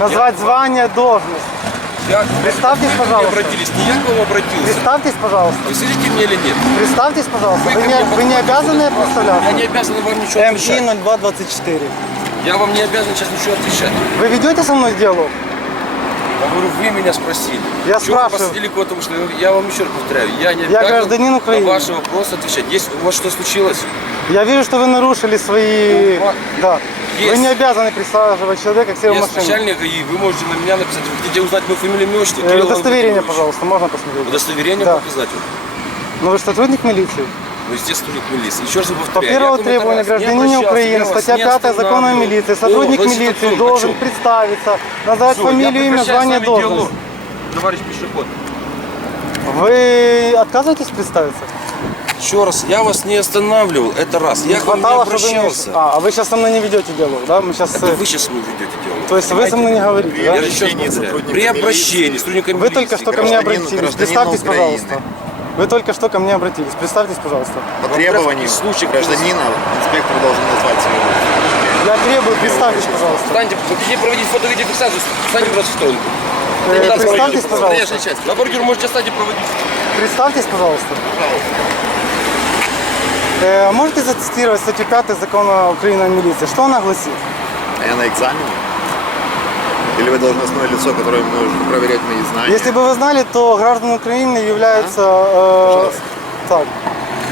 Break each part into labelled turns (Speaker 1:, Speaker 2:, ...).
Speaker 1: назвать звание, должность.
Speaker 2: Я,
Speaker 1: Представьтесь,
Speaker 2: вы мне
Speaker 1: пожалуйста.
Speaker 2: обратились, не я к вам обратился.
Speaker 1: Представьтесь, пожалуйста.
Speaker 2: Вы слышите меня или нет?
Speaker 1: Представьтесь, пожалуйста.
Speaker 2: Вы
Speaker 1: Вы не,
Speaker 2: мне
Speaker 1: вы не обязаны представляться?
Speaker 2: Я не обязан вам ничего отвечать.
Speaker 1: МИ 0224.
Speaker 2: Я вам не обязан сейчас ничего отвечать.
Speaker 1: Вы ведете со мной диалог?
Speaker 2: Я говорю, вы меня спросили.
Speaker 1: Я
Speaker 2: Чего вы
Speaker 1: спрашиваю.
Speaker 2: посадили кого-то, что я вам еще раз повторяю, я не
Speaker 1: Я гражданин Украины.
Speaker 2: на ваши вопросы отвечать. Есть у вас что случилось?
Speaker 1: Я вижу, что вы нарушили свои...
Speaker 2: У вас
Speaker 1: Да. Вы
Speaker 2: есть-
Speaker 1: не обязаны присаживать человека к себе в
Speaker 2: Я
Speaker 1: машину.
Speaker 2: начальник ГАИ, вы можете на меня написать. Вы хотите узнать мою фамилию, имя, отчество?
Speaker 1: Э,
Speaker 2: Кирилл
Speaker 1: Удостоверение, пожалуйста, можно посмотреть?
Speaker 2: Удостоверение
Speaker 1: Да.
Speaker 2: показать вам.
Speaker 1: Ну вы же сотрудник милиции?
Speaker 2: Ну, естественно, сотрудник милиции. Еще раз
Speaker 1: По
Speaker 2: повторяю. я
Speaker 1: первому требованию гражданина Украины, статья
Speaker 2: не
Speaker 1: 5 закона о милиции, сотрудник милиции должен представиться, назвать фамилию, имя, звание, должность.
Speaker 2: Товарищ пешеход.
Speaker 1: Вы отказываетесь представиться?
Speaker 2: Еще раз, я вас не останавливал, это раз. Я к вам не
Speaker 1: чтобы вы
Speaker 2: обращался.
Speaker 1: А, а вы сейчас со мной не ведете диалог, да? Мы сейчас...
Speaker 2: Это вы сейчас со мной ведете дело.
Speaker 1: То есть вы со мной не говорите,
Speaker 2: Я
Speaker 1: да?
Speaker 2: повторяю. При обращении с сотрудниками
Speaker 1: Вы только что ко мне обратились. Представьтесь,
Speaker 3: Украины.
Speaker 1: пожалуйста. Вы только что ко мне обратились. Представьтесь, пожалуйста.
Speaker 3: По требованию
Speaker 2: случае,
Speaker 3: гражданина инспектор должен назвать своего.
Speaker 1: Я требую, представьтесь, пожалуйста.
Speaker 2: Встаньте, проводить фото-видеофиксацию, встаньте просто в сторону.
Speaker 1: Э, Представьтесь, пожалуйста.
Speaker 2: На бордюр можете стать и проводить.
Speaker 1: Представьтесь, пожалуйста. Э, можете зацитировать статью 5 закона Украины о милиции? Что она гласит?
Speaker 3: А я на экзамене? Или вы должностное лицо, которое может проверять мои знания?
Speaker 1: Если бы вы знали, то граждан Украины являются э,
Speaker 3: Пожалуйста.
Speaker 1: так,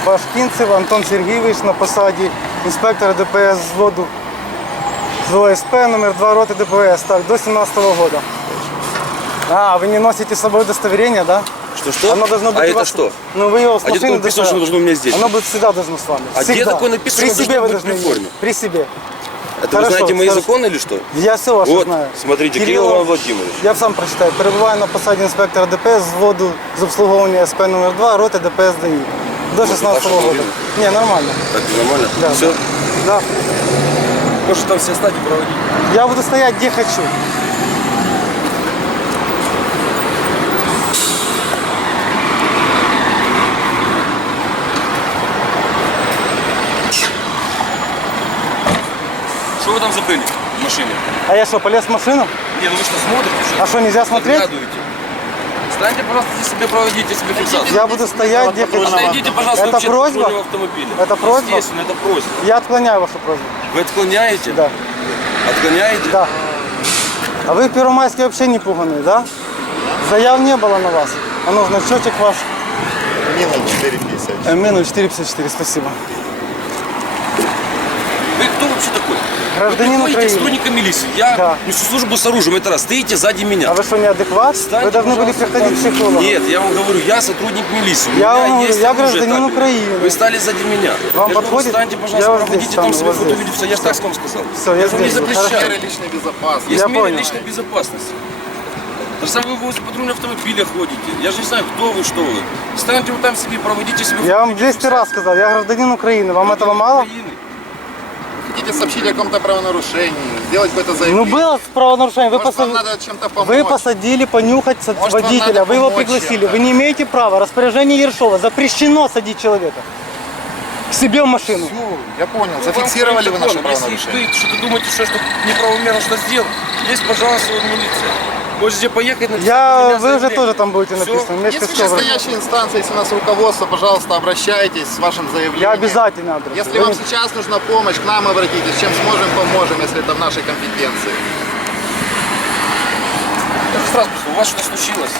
Speaker 1: Башкинцев Антон Сергійович на посаді інспектора ДПС взводу з ОСП номер 2 роти ДПС, так, до 17 года. А, вы не носите с собой удостоверение, да?
Speaker 2: Что-что?
Speaker 1: Оно должно быть
Speaker 2: а
Speaker 1: у
Speaker 2: это
Speaker 1: вас-
Speaker 2: что?
Speaker 1: Ну вы его с
Speaker 2: А где
Speaker 1: машины
Speaker 2: такое написано, что
Speaker 1: доставляете.
Speaker 2: должно у меня здесь?
Speaker 1: Оно будет всегда должно с вами.
Speaker 2: А где
Speaker 1: Всегда.
Speaker 2: такое написано,
Speaker 1: При
Speaker 2: должно
Speaker 1: себе вы
Speaker 2: быть
Speaker 1: должны
Speaker 2: при
Speaker 1: иметь.
Speaker 2: форме?
Speaker 1: При себе.
Speaker 2: Это
Speaker 1: Хорошо,
Speaker 2: вы знаете мои
Speaker 1: хорошо.
Speaker 2: законы или что?
Speaker 1: Я все ваше
Speaker 2: Вот,
Speaker 1: знаю.
Speaker 2: смотрите, Кирилл Иван Владимирович.
Speaker 1: Я сам прочитаю. Перебуваю на посаді інспектора ДПС з вводу з обслуговування СП номер 2 роти ДПС ДАІ. До 16
Speaker 2: так,
Speaker 1: го
Speaker 2: что
Speaker 1: года. Не, нормально.
Speaker 2: Так, нормально?
Speaker 1: Да.
Speaker 2: Все?
Speaker 1: Да.
Speaker 2: Можете там все стать и проводить.
Speaker 1: Я буду стоять где хочу.
Speaker 2: Там забыли в машине?
Speaker 1: А я что, полез в машину?
Speaker 2: Не, ну вы что, смотрите? Что?
Speaker 1: А что, нельзя смотреть?
Speaker 2: Подглядываете? Встаньте, пожалуйста, здесь себе проводите себе фиксацию.
Speaker 1: Я буду стоять где хочу.
Speaker 2: Отойдите, пожалуйста,
Speaker 1: Это просьба?
Speaker 2: автомобиля.
Speaker 1: Это просьба?
Speaker 2: Естественно, это просьба.
Speaker 1: Я отклоняю вашу просьбу.
Speaker 2: Вы отклоняете?
Speaker 1: Да.
Speaker 2: Отклоняете?
Speaker 1: Да. А вы в Первомайске вообще не пуганые, да? Заяв не было на вас. А ну, значочек ваш.
Speaker 3: Нина 450.
Speaker 1: МН 454, спасибо.
Speaker 2: Вообще такой?
Speaker 1: Гражданин
Speaker 2: вы
Speaker 1: Украины.
Speaker 2: сотрудника милиции. Я
Speaker 1: Да.
Speaker 2: несу службу с оружием. Это раз. Стоите сзади меня.
Speaker 1: А вы что, неадекват?
Speaker 2: Встаньте,
Speaker 1: Вы должны были
Speaker 2: пожалуйста,
Speaker 1: приходить к
Speaker 2: там.
Speaker 1: психологу.
Speaker 2: Нет, я вам говорю, я сотрудник милиции. У
Speaker 1: Я
Speaker 2: меня
Speaker 1: вам говорю,
Speaker 2: есть
Speaker 1: я
Speaker 2: оружие
Speaker 1: гражданин. Украины.
Speaker 2: Вы стали сзади меня.
Speaker 1: Вам
Speaker 2: я
Speaker 1: подходит?
Speaker 2: Говорю, встаньте,
Speaker 1: Я
Speaker 2: пожалуйста,
Speaker 1: вот
Speaker 2: проводите
Speaker 1: здесь
Speaker 2: там
Speaker 1: стану,
Speaker 2: себе
Speaker 1: вот здесь.
Speaker 2: фото-видео. Я же так вам сказал.
Speaker 1: Всё, я
Speaker 2: же вам не
Speaker 1: здесь
Speaker 2: запрещаю.
Speaker 3: Меры личной безопасности.
Speaker 2: Есть
Speaker 1: Я
Speaker 2: меры
Speaker 1: понял.
Speaker 2: личной безопасности. Даже вы возле патрульного автомобиля ходите. Я же не знаю, кто вы, что вы. Станьте вот там себе, проводите себе
Speaker 1: Я вам
Speaker 2: фото-видео.
Speaker 1: 200 раз сказал, я гражданин Украины. Вам этого мало?
Speaker 2: Украины.
Speaker 3: Хотите сообщить о каком-то правонарушении, сделать какое-то
Speaker 1: Ну
Speaker 3: заявление.
Speaker 1: было правонарушение. Вы,
Speaker 3: Может, вам
Speaker 1: посад-
Speaker 3: надо чем-то помочь?
Speaker 1: вы посадили понюхать
Speaker 3: Может, вам
Speaker 1: водителя,
Speaker 3: надо
Speaker 1: вы его
Speaker 3: помочь
Speaker 1: пригласили.
Speaker 3: чем-то?
Speaker 1: Вы не имеете права. Распоряжение Ершова. Запрещено садить человека к себе в машину.
Speaker 3: Всё, я понял.
Speaker 2: Ну,
Speaker 3: Зафиксировали вы наше
Speaker 2: Если
Speaker 3: правонарушение?
Speaker 2: вы что-то думаете, что, что неправомерно что сделал, есть, пожалуйста, вот милиция. Можете поехать на
Speaker 1: Я, вы уже тоже там будете
Speaker 2: Всё.
Speaker 1: написаны. Вместе
Speaker 3: Есть
Speaker 1: с Шевроле.
Speaker 3: вышестоящая инстанция, если у нас руководство, пожалуйста, обращайтесь с вашим заявлением.
Speaker 1: Я обязательно адрес.
Speaker 3: Если
Speaker 1: Вы
Speaker 3: вам
Speaker 1: не-
Speaker 3: сейчас нужна помощь, к нам обратитесь. Чем сможем, поможем, если это в нашей компетенции.
Speaker 2: Я же сразу, у вас что-то случилось.